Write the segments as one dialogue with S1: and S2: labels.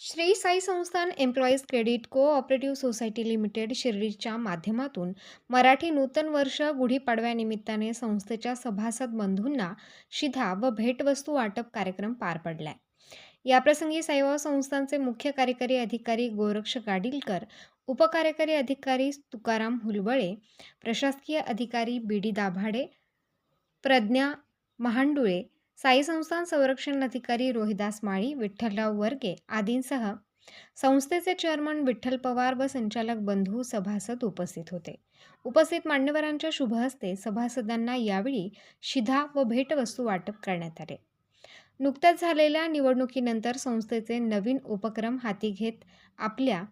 S1: Shri Sai Sansthan employees credit cooperative society limited शिर्डीच्या माध्यमातून मराठी नूतन वर्ष गुढीपाडव्यानिमित्ताने संस्थेच्या सभासद बंधूंना शिधा व भेटवस्तू वाटप कार्यक्रम पार पडलाय. याप्रसंगी साईबाबा संस्थांचे मुख्य कार्यकारी अधिकारी गोरक्ष गाडीलकर उपकार्यकारी अधिकारी तुकाराम हुलबळे प्रशासकीय अधिकारी बी डी दाभाडे प्रज्ञा महांडुळे साई संस्थान संरक्षण अधिकारी रोहिदास माळी विठ्ठलराव वर्गे आदींसह संस्थेचे चेअरमन विठ्ठल पवार व संचालक बंधू सभासद उपस्थित होते. उपस्थित मान्यवरांच्या शुभ हस्ते सभासदांना यावेळी शिधा व भेटवस्तू वाटप करण्यात आले. नुकत्याच झालेल्या निवडणुकीनंतर संस्थेचे नवीन उपक्रम हाती घेत आपल्या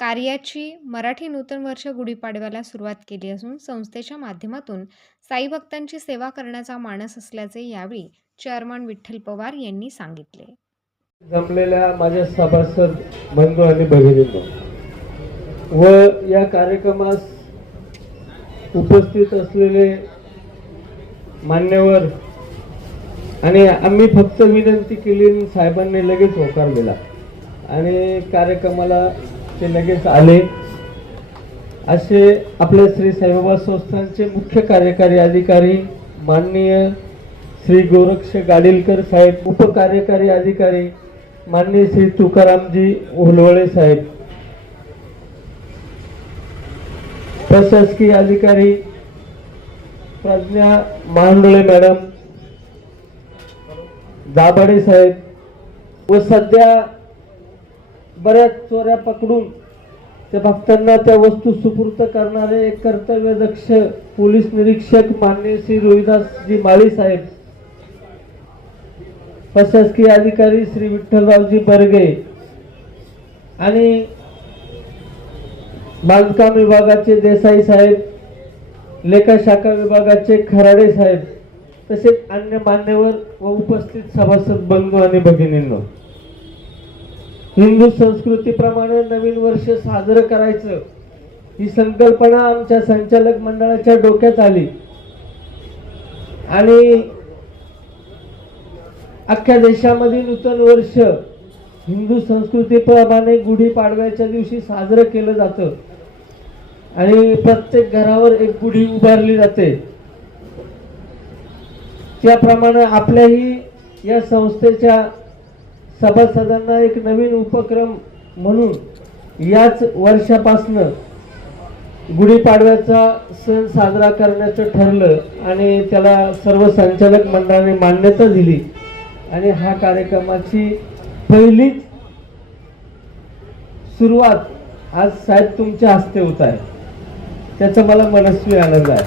S1: कार्याची मराठी नूतन वर्ष गुढीपाडव्याला सुरुवात केली असून संस्थेच्या माध्यमातून साई भक्तांची सेवा करण्याचा मानस असल्याचे यावेळी चेअरमन विठ्ठल पवार यांनी सांगितले.
S2: जमलेल्या माझ्या सभासद बंधू आणि भगिनींनो व या कार्यक्रमास उपस्थित असलेले मान्यवर आणि आम्ही फक्त विनंती केली आणि साहेबांनी लगेच होकार दिला. आणि कार्यक्रमाला ते लगेच आले. असे आपल्या श्री साईबाबा संस्थानचे मुख्य कार्यकारी अधिकारी माननीय श्री गोरक्ष गाडीलकर साहेब उपकार्यकारी अधिकारी माननीय श्री तुकारामजी हुलवळे साहेब प्रशासकीय अधिकारी प्रज्ञा महांडळे मॅडम दाभाडे साहेब व सध्या बऱ्याच चोऱ्या पकडून त्या भक्तांना त्या वस्तू सुपूर्त करणारे एक कर्तव्यदक्ष पोलीस निरीक्षक माननीय श्री रोहिदासजी माळी साहेब प्रशासकीय अधिकारी श्री विठ्ठलरावजी बर्गे आणि बांधकाम विभागाचे देसाई साहेब लेखा शाखा विभागाचे खराडे साहेब तसेच अन्य मान्यवर व उपस्थित सभासद बंधू आणि भगिनींनो. हिंदू संस्कृतीप्रमाणे नवीन वर्ष साजरं करायचं ही संकल्पना आमच्या संचालक मंडळाच्या डोक्यात आली. आणि अख्ख्या देशामध्ये नूतन वर्ष हिंदू संस्कृतीप्रमाणे गुढीपाडव्याच्या दिवशी साजरं केलं जातं. आणि प्रत्येक घरावर एक गुढी उभारली जाते. त्याप्रमाणे आपल्याही या संस्थेच्या सभासदांना एक नवीन उपक्रम म्हणून याच वर्षापासनं गुढीपाडव्याचा सण साजरा करण्याचं ठरलं आणि त्याला सर्व संचालक मंडळाने मान्यता दिली. आणि हा कार्यक्रमाची पहिलीच सुरुवात आज साहेब तुमच्या हस्ते होत आहे. त्याचा मला मनस्वी आनंद आहे.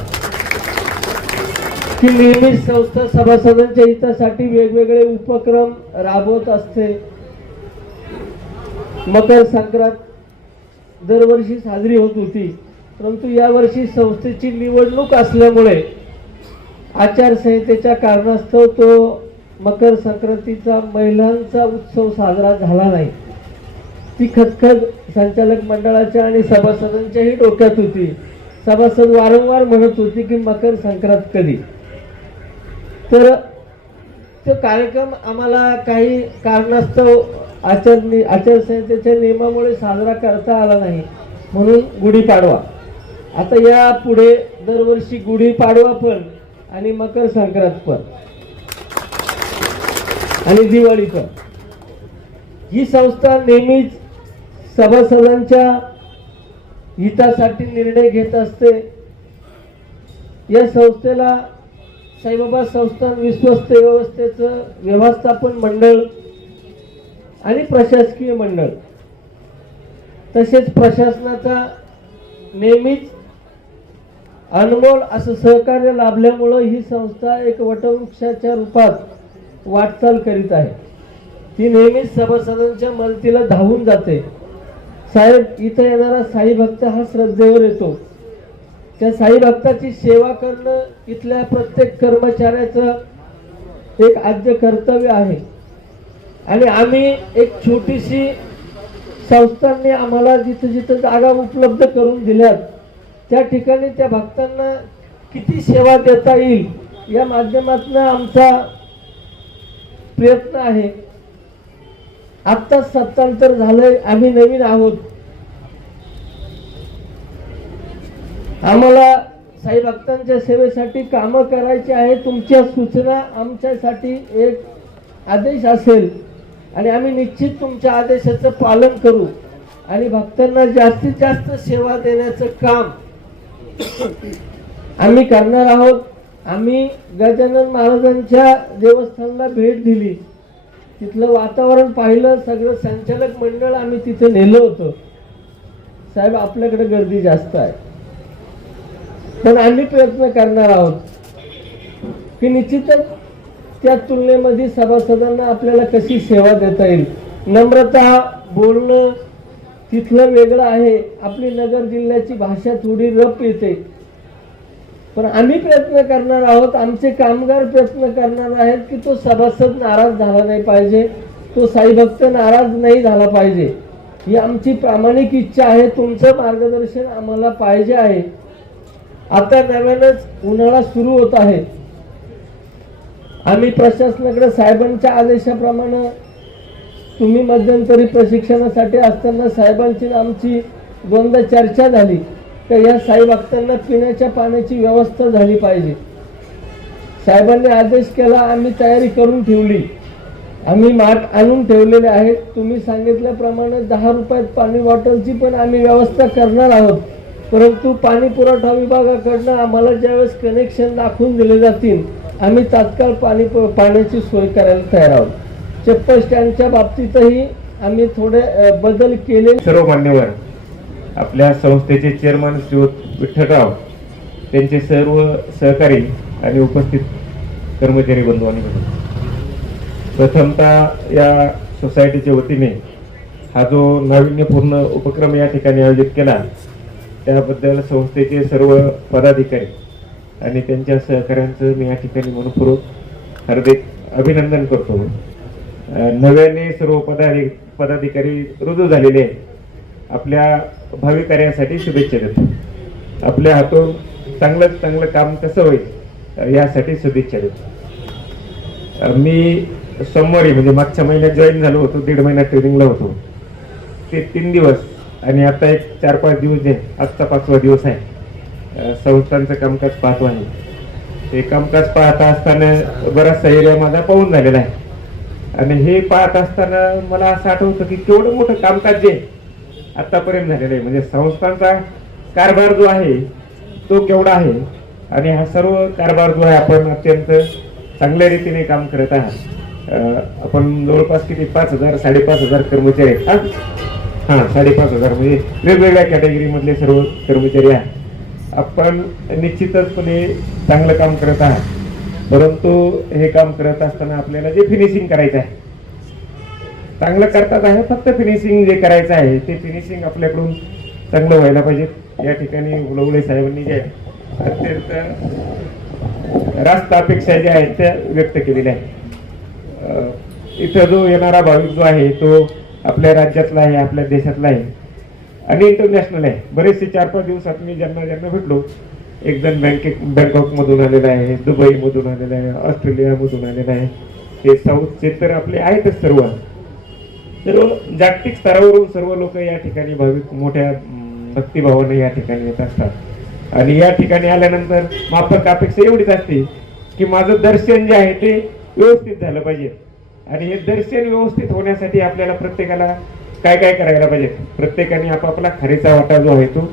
S2: की नेहमीच संस्था सभासदांच्या हितासाठी वेगवेगळे उपक्रम राबवत असते. मकर संक्रांत दरवर्षी साजरी होत होती. परंतु यावर्षी संस्थेची निवडणूक असल्यामुळे आचारसंहितेच्या कारणास्तव तो मकर संक्रांतीचा महिलांचा उत्सव साजरा झाला नाही. ती खतखत संचालक मंडळाच्या आणि सभासदांच्याही डोक्यात होती. सभासद वारंवार म्हणत होती की मकर संक्रांत कधी? तर तो कार्यक्रम आम्हाला काही कारणास्तव आचार आचारसंहितेच्या नियमामुळे साजरा करता आला नाही. म्हणून गुढीपाडवा आता या पुढे दरवर्षी गुढीपाडवा पण आणि मकर संक्रांत पण. आणि दिवाळीचा ही संस्था नेहमीच सभासदांच्या हितासाठी निर्णय घेत असते. या संस्थेला साईबाबा संस्थान विश्वस्त व्यवस्थेचं व्यवस्थापन मंडळ आणि प्रशासकीय मंडळ. तसेच प्रशासनाचा नेहमीच अनमोल असं सहकार्य लाभल्यामुळं ही संस्था एक वटवृक्षाच्या रूपात वाटचाल करीत आहे. ती नेहमीच सभासदांच्या मदतीला धावून जाते. साहेब इथं येणारा साई भक्त हा श्रद्धेवर येतो. त्या साई भक्ताची सेवा करणं इथल्या प्रत्येक कर्मचाऱ्याचं एक आद्य कर्तव्य आहे. आणि आम्ही एक छोटीशी संस्थांनी आम्हाला जिथं जिथं जागा उपलब्ध करून दिल्यात त्या ठिकाणी त्या भक्तांना किती सेवा देता येईल या माध्यमातून आमचा प्रयत्न आहे. आत्ताच सत्तांतर झालंय आम्ही नवीन आहोत. आम्हाला साई भक्तांच्या सेवेसाठी कामं करायची आहे तुमच्या सूचना आमच्यासाठी एक आदेश असेल. आणि आम्ही निश्चित तुमच्या आदेशाचं पालन करू. आणि भक्तांना जास्तीत जास्त सेवा देण्याचं काम आम्ही करणार आहोत. आम्ही गजानन महाराजांच्या देवस्थानला भेट दिली. तिथलं वातावरण पाहिलं सगळं संचालक मंडळ आम्ही तिथं नेलं होतं. साहेब आपल्याकडे गर्दी जास्त आहे. पण आम्ही प्रयत्न करणार आहोत की निश्चितच त्या तुलनेमध्ये सभासदांना आपल्याला कशी सेवा देता येईल. नम्रता बोलणं तिथलं वेगळं आहे. आपली नगर जिल्ह्याची भाषा थोडी रप येते. पण आम्ही प्रयत्न करणार आहोत आमचे कामगार प्रयत्न करणार आहेत की तो सभासद नाराज झाला नाही पाहिजे तो साईभक्त नाराज नाही झाला पाहिजे. ही आमची प्रामाणिक इच्छा आहे तुमचं मार्गदर्शन आम्हाला पाहिजे आहे. आता नव्यानंच उन्हाळा सुरू होत आहे. आम्ही प्रशासनाकडे साहेबांच्या आदेशाप्रमाणे तुम्ही मध्यंतरी प्रशिक्षणासाठी असताना साहेबांची आमची दोनदा चर्चा झाली. तर या साई भक्तांना पिण्याच्या पाण्याची व्यवस्था झाली पाहिजे. साहेबांनी आदेश केला आम्ही तयारी करून ठेवली. आम्ही माठ आणून ठेवलेले आहेत. तुम्ही सांगितल्याप्रमाणे दहा रुपयात पाणी बॉटलची पण आम्ही व्यवस्था करणार आहोत. परंतु पाणी पुरवठा विभागाकडनं आम्हाला ज्यावेळेस कनेक्शन दाखवून दिले जातील आम्ही तात्काळ पाणी पाण्याची सोय करायला तयार आहोत. चप्पल स्टँडच्या बाबतीतही आम्ही थोडे बदल केले.
S3: सर्व मान्यवर आपल्या संस्थेचे चेअरमन श्री विठ्ठलराव त्यांचे सर्व सहकारी आणि उपस्थित कर्मचारी बंधू आणि प्रथमतः या सोसायटीच्या वतीने हा जो नाविन्यपूर्ण उपक्रम या ठिकाणी आयोजित केला त्याबद्दल संस्थेचे सर्व पदाधिकारी आणि त्यांच्या सहकाऱ्यांचं मी या ठिकाणी मनपूर्वक हार्दिक अभिनंदन करतो. नव्याने सर्व पदाधिक पदाधिकारी रुजू झालेले आहेत. आपल्या भावी कार्यासाठी शुभेच्छा देतो. आपल्या हातून चांगलं चांगलं काम कसं होईल यासाठी शुभेच्छा देतो. मी सोमवारी म्हणजे मागच्या महिन्यात जॉईन झालो होतो दीड महिना ट्रेनिंगला होतो. ते तीन दिवस आणि आता एक चार पाच दिवस जे आजचा पाचवा दिवस आहे. संस्थांचं कामकाज पाहतो आहे ते कामकाज पाहता असताना बराचसा एरिया माझा पाहून झालेला आहे. आणि हे पाहत असताना मला असं आठवतं की केवढं मोठं कामकाज जे आतापर्यंत झालेलं आहे. म्हणजे संस्थांचा कारभार जो आहे तो केवढा आहे? आणि हा सर्व कारभार जो आहे आपण अत्यंत चांगल्या रीतीने काम करत आहात. आपण जवळपास किती? पाच हजार साडेपाच हजार कर्मचारी आहेत. हा? साडेपाच हजार. म्हणजे वेगवेगळ्या कॅटेगरीमधले सर्व कर्मचारी आहात. आपण निश्चितचपणे चांगलं काम करत आहात. परंतु हे काम करत असताना आपल्याला जे फिनिशिंग करायचं आहे चांगलं करतात आहे फक्त फिनिशिंग जे करायचं आहे ते फिनिशिंग आपल्याकडून चांगलं व्हायला पाहिजे. या ठिकाणी उलवले साहेबांनी जे अत्यंत रास्त अपेक्षा ज्या आहेत त्या व्यक्त केलेल्या आहेत. इथं जो येणारा भाविक जो आहे तो आपल्या राज्यातला आहे आपल्या देशातला आहे आणि इंटरनॅशनल आहे. बरेचसे चार पाच दिवसात मी ज्यांना ज्यांना भेटलो एक जण बँके बँकॉकमधून आलेला आहे दुबईमधून आलेला आहे ऑस्ट्रेलियामधून आलेला आहे. ते साऊथचे तर आपले आहेतच सर्व. सर्व जागतिक स्तरावरून सर्व लोक या ठिकाणी भाविक मोठ्या भक्तिभावाने या ठिकाणी येत असतात. आणि या ठिकाणी आल्यानंतर माफक अपेक्षा एवढीच असते की माझं दर्शन जे आहे ते व्यवस्थित झालं पाहिजे. आणि हे दर्शन व्यवस्थित होण्यासाठी आपल्याला प्रत्येकाला काय काय करायला पाहिजे? प्रत्येकाने आपापला खरेचा वाटा जो आहे तो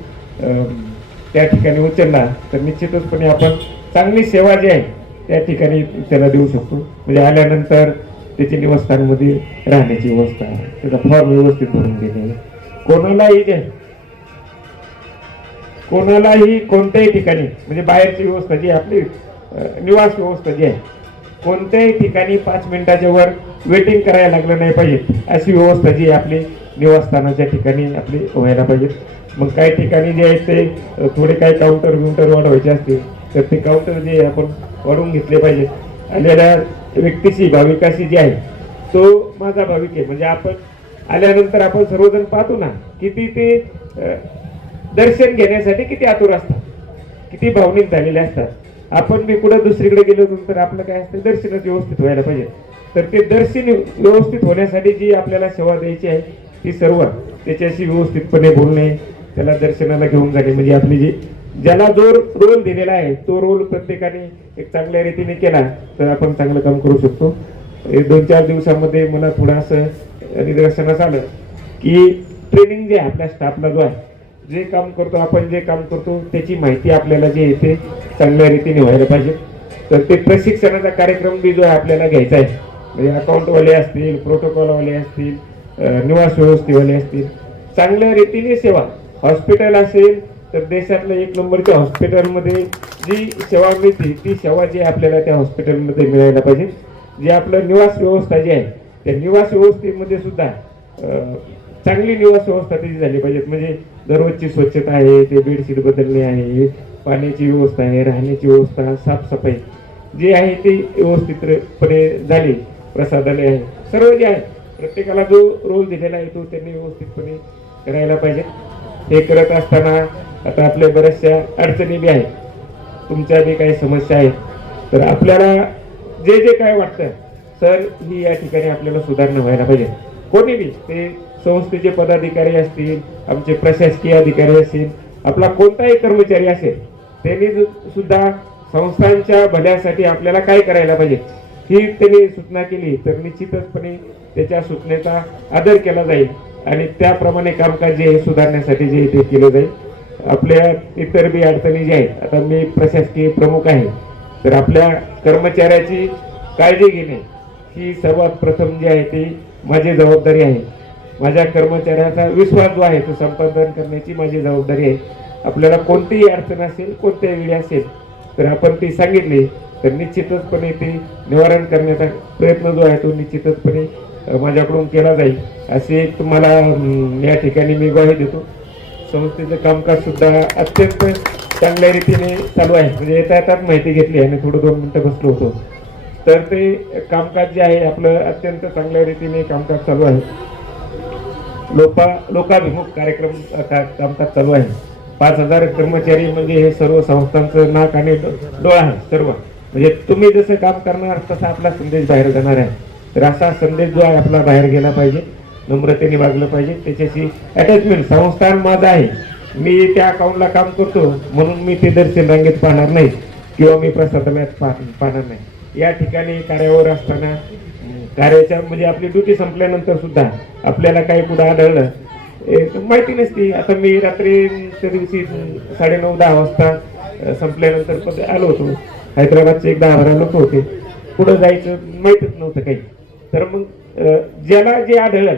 S3: त्या ठिकाणी उचलला तर निश्चितचपणे आपण चांगली सेवा जी आहे त्या ठिकाणी त्याला देऊ शकतो. म्हणजे आल्यानंतर त्याच्या निवासस्थानमध्ये राहण्याची व्यवस्था त्याचा फॉर्म व्यवस्थित भरून देणे कोणालाही कोणालाही कोणत्याही ठिकाणी म्हणजे बाहेरची व्यवस्था जी आपली निवास व्यवस्था जी आहे कोणत्याही ठिकाणी पाच मिनिटाच्या वर वेटिंग करायला लागलं नाही पाहिजे. अशी व्यवस्था जी आपली निवासस्थानाच्या ठिकाणी आपली व्हायला पाहिजे. मग काही ठिकाणी जे आहे ते थोडे काही काउंटर विउंटर वाढवायचे असतील तर ते काउंटर जे आपण वाढवून घेतले पाहिजे. आलेल्या व्यक्तीशी भाविकाशी जे आहे तो माझा भाविक आहे. म्हणजे आपण आल्यानंतर आपण सर्वजण पाहतो ना किती ते दर्शन घेण्यासाठी किती आतुर असतात. किती भावनिक झालेले असतात. आपण मी कुठं दुसरीकडे गेलो तर आपलं काय असतं दर्शनच व्यवस्थित व्हायला पाहिजे. तर ते दर्शन व्यवस्थित होण्यासाठी जी आपल्याला सेवा द्यायची आहे ती सर्व त्याच्याशी व्यवस्थितपणे बोलणे त्याला दर्शनाला घेऊन जाणे म्हणजे आपली जी ज्याला जो रोल दिलेला आहे तो रोल प्रत्येकाने एक चांगल्या रीतीने केला तर आपण चांगलं काम करू शकतो. एक दोन चार दिवसामध्ये मला थोडंसं निदर्शनास आलं की ट्रेनिंग जे आहे आपल्या स्टाफला जो आहे जे काम करतो आपण जे काम करतो त्याची माहिती आपल्याला जे येते चांगल्या रीतीने व्हायला पाहिजे. तर ते प्रशिक्षणाचा कार्यक्रम बी जो आहे आपल्याला घ्यायचा आहे. म्हणजे अकाउंटवाले असतील प्रोटोकॉलवाले असतील निवास व्यवस्थेवाले असतील चांगल्या रीतीने सेवा. हॉस्पिटल असेल तर देशातल्या एक नंबरच्या हॉस्पिटलमध्ये जी सेवा मिळते ती सेवा जी आपल्याला त्या हॉस्पिटलमध्ये मिळायला पाहिजे. जे आपलं निवास व्यवस्था जी आहे त्या निवास व्यवस्थेमध्ये सुद्धा चांगली निवास व्यवस्था त्याची झाली पाहिजे म्हणजे दररोजची स्वच्छता आहे ते बेडशीट बदलणे आहे पाण्याची व्यवस्था आहे राहण्याची व्यवस्था साफसफाई जी आहे ती व्यवस्थितपणे झाली प्रसादालय आहे. सर्व जे आहे प्रत्येकाला जो रोल दिलेला आहे तो त्यांनी व्यवस्थितपणे करायला पाहिजे. हे करत असताना आता आपल्या बऱ्याचशा अडचणी बी आहेत. तुमच्या बी काही समस्या आहेत. तर आपल्याला जे जे काय वाटतं सर ही या ठिकाणी आपल्याला सुधारणा व्हायला पाहिजे. कोणी बी ते संस्थेचे पदाधिकारी असतील आमचे प्रशासकीय अधिकारी असतील आपला कोणताही कर्मचारी असेल त्यांनी सुद्धा संस्थांच्या भल्यासाठी आपल्याला काय करायला पाहिजे ही त्यांनी सूचना केली तर निश्चितचपणे त्याच्या सूचनेचा आदर केला जाईल. आणि त्याप्रमाणे कामकाज जे आहे सुधारण्यासाठी जे ते केलं जाईल. आपल्या इतर बी अडचणी ज्या आहेत आता मी प्रशासकीय प्रमुख आहे तर आपल्या कर्मचाऱ्याची काळजी घेणे ही सर्वात प्रथम जी आहे ती माझी जबाबदारी आहे. माझ्या कर्मचाऱ्याचा विश्वास जो आहे तो संपादन करण्याची माझी जबाबदारी आहे. आपल्याला कोणतीही अडचण असेल कोणत्याही वेळी असेल तर आपण ती सांगितली तर निश्चितचपणे ते निवारण करण्याचा प्रयत्न जो आहे तो निश्चितचपणे माझ्याकडून केला जाईल. असे एक तुम्हाला या ठिकाणी मी ग्वाही देतो. संस्थेचं कामकाज सुद्धा अत्यंत चांगल्या रीतीने चालू आहे. म्हणजे येता येतात माहिती घेतली आणि थोडं दोन मिनटं बसलो होतो. तर ते कामकाज जे आहे आपलं अत्यंत चांगल्या रीतीने कामकाज चालू आहे. लोका लोकाभिमुख कार्यक्रम का- कामकाज चालू आहे. पाच हजार कर्मचारी म्हणजे हे सर्व संस्थांचं नाक आणि डो- डोळा आहे सर्व. म्हणजे तुम्ही जसं काम करणार तसा आपला संदेश बाहेर जाणार आहे. तर असा संदेश जो आहे आपला बाहेर गेला पाहिजे. नम्रतेने वागलं पाहिजे. त्याच्याशी अटॅचमेंट संस्थान माझं आहे. मी त्या अकाउंटला काम करतो. म्हणून मी ते दर्शन रांगेत पाहणार नाही. किंवा मी प्रसादमयात पाह- पाहणार नाही. या ठिकाणी कार्यावर असताना कार्याच्या म्हणजे आपली ड्युटी संपल्यानंतर सुद्धा आपल्याला काही कुठं आढळलं माहिती नसती. आता मी रात्री त्या दिवशी साडे नऊ दहा वाजता संपल्यानंतर पण आलो होतो. हैदराबादचे एक दहा बारा लोक होते. पुढं जायचं माहीतच नव्हतं काही. तर मग ज्याला जे आढळलं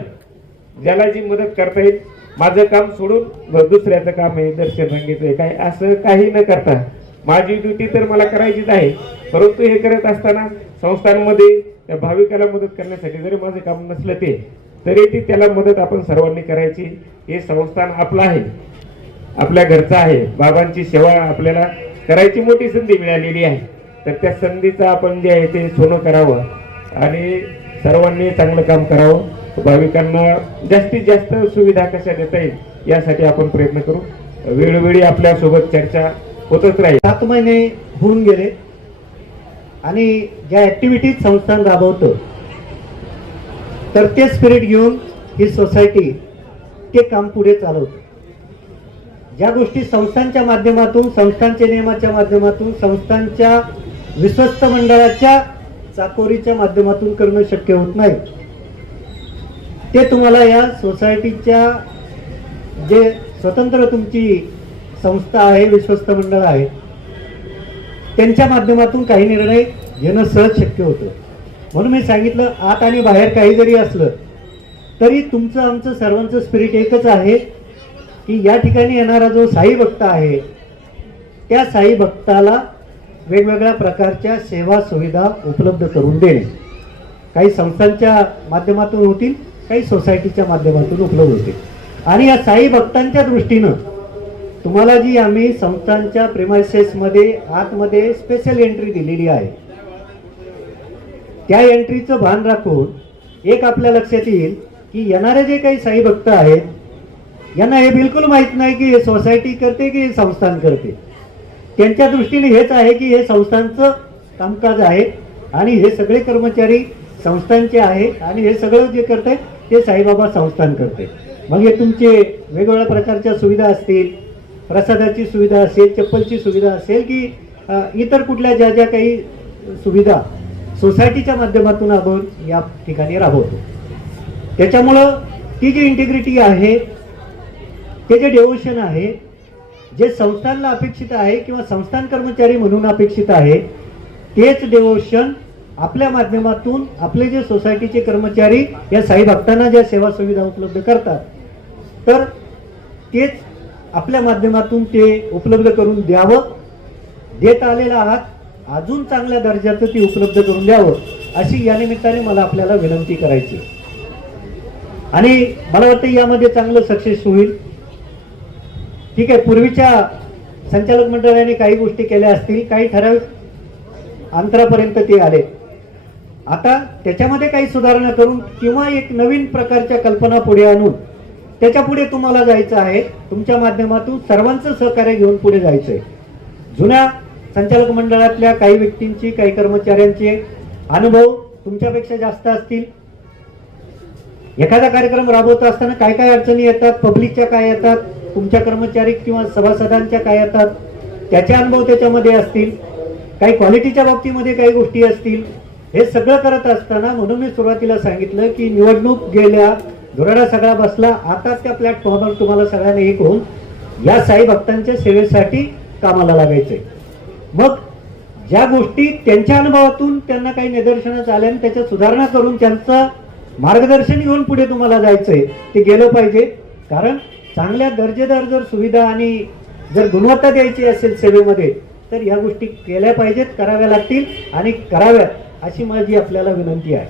S3: ज्याला जी मदत करता येईल माझं काम सोडून दुसऱ्याचं काम आहे दर्शन रंगेचं आहे. काय असं काही न करता माझी ड्युटी तर मला करायचीच आहे. परंतु हे करत असताना संस्थांमध्ये त्या भाविकाला मदत करण्यासाठी जरी माझं काम नसलं ते तरी ती त्याला मदत आपण सर्वांनी करायची. हे संस्थान आपलं आहे. आपल्या घरचं आहे. बाबांची सेवा आपल्याला करायची मोठी संधी मिळालेली आहे. तर त्या संधीचं आपण जे आहे ते सोनं करावं आणि सर्वांनी चांगलं काम करावं. भाविकांना जास्तीत जास्त सुविधा कशा देता येईल यासाठी आपण प्रयत्न करू. वेळोवेळी आपल्यासोबत चर्चा होतच राहील.
S4: सात महिने होऊन गेले आणि ज्या ॲक्टिव्हिटीज संस्थान राबवतं तर ते स्पिरिट घेऊन ही सोसायटी ते काम पुढे चालवतं. ज्या गोष्टी संस्थांच्या माध्यमातून संस्थांच्या नियमाच्या माध्यमातून संस्थांच्या विश्वस्त मंडळाच्या चाकोरीच्या माध्यमातून करणं शक्य होत नाही ते तुम्हाला या सोसायटीच्या जे स्वतंत्र तुमची संस्था आहे विश्वस्त मंडळ आहे त्यांच्या माध्यमातून काही निर्णय घेणं सहज शक्य होतं. म्हणून मी सांगितलं आत आणि बाहेर काही जरी असलं तरी तुमचं आमचं सर्वांचं स्पिरिट एकच आहे की या ठिकाणी येणारा जो साई भक्त आहे त्या साई भक्ताला वेगवेगळ्या प्रकारच्या सेवा सुविधा उपलब्ध करून देणे. काही संस्थांच्या माध्यमातून होतील काही सोसायटीच्या माध्यमातून उपलब्ध होते. आणि या साई भक्तांच्या दृष्टीनं तुम्हाला जी आम्ही संस्थांच्या प्रेमायसेसमध्ये आतमध्ये स्पेशल एंट्री दिलेली आहे त्या एंट्रीचं भान राखून एक आपल्या लक्षात येईल की येणारे जे काही साई भक्त आहेत यांना हे बिलकुल माहीत नाही की हे सोसायटी करते की हे संस्थान करते. त्यांच्या दृष्टीने हेच आहे की हे संस्थांचं कामकाज आहे आणि हे सगळे कर्मचारी संस्थांचे आहे आणि हे सगळं जे करते ते साईबाबा संस्थान करते. मग हे तुमचे वेगवेगळ्या प्रकारच्या सुविधा असतील प्रसादाची सुविधा असेल चप्पलची सुविधा असेल की इतर कुठल्या ज्या ज्या काही सुविधा सोसायटीच्या माध्यमातून आपण या ठिकाणी राबवतो. त्याच्यामुळं ती जी इंटिग्रिटी आहे ते जे डेव्होशन आहे जे संस्थांना अपेक्षित आहे किंवा संस्थान कर्मचारी म्हणून अपेक्षित आहे तेच डेव्होशन आपल्या माध्यमातून आपले जे सोसायटीचे कर्मचारी या साई भक्तांना ज्या सेवा सुविधा उपलब्ध करतात तर तेच आपल्या माध्यमातून ते उपलब्ध करून द्यावं. देत आलेला आहात अजून चांगल्या दर्जाचं ते उपलब्ध करून द्यावं अशी या निमित्ताने मला आपल्याला विनंती करायची आणि मला वाटतं यामध्ये चांगलं सक्सेस होईल. ठीक आहे पूर्वीच्या संचालक मंडळाने काही गोष्टी केल्या असतील काही ठराविक अंतरापर्यंत ते आले. आता त्याच्यामध्ये काही सुधारणा करून किंवा एक नवीन प्रकारच्या कल्पना पुढे आणून त्याच्या पुढे तुम्हाला जायचं आहे तुमच्या माध्यमातून सर्वांचं सहकार्य घेऊन पुढे जायचं आहे जुन्या संचालक मंडळातल्या काही व्यक्तींची काही कर्मचाऱ्यांचे अनुभव तुमच्यापेक्षा जास्त असतील. एखादा कार्यक्रम राबवत असताना काय काय अडचणी येतात? पब्लिकच्या काय येतात? तुमच्या कर्मचारी किंवा सभासदांच्या काय येतात? त्याचे अनुभव त्याच्यामध्ये असतील. काही क्वालिटीच्या बाबतीमध्ये काही गोष्टी असतील. हे सगळं करत असताना म्हणून मी सुरुवातीला सांगितलं की निवडणूक गेल्या धुराडा सगळा बसला आता त्या प्लॅटफॉर्मवर तुम्हाला सगळ्यांना एक होऊन या साई भक्तांच्या सेवेसाठी कामाला लागायचंय. मग ज्या गोष्टी त्यांच्या अनुभवातून त्यांना काही निदर्शनास आल्या आणि त्याच्यात सुधारणा करून त्यांचं मार्गदर्शन घेऊन पुढे तुम्हाला जायचंय ते गेलं पाहिजे. कारण चांगल्या दर्जेदार जर सुविधा आणि जर गुणवत्ता द्यायची असेल सेवेमध्ये तर या गोष्टी केल्या पाहिजेत कराव्या लागतील आणि कराव्यात. अशी माझी आपल्याला विनंती आहे.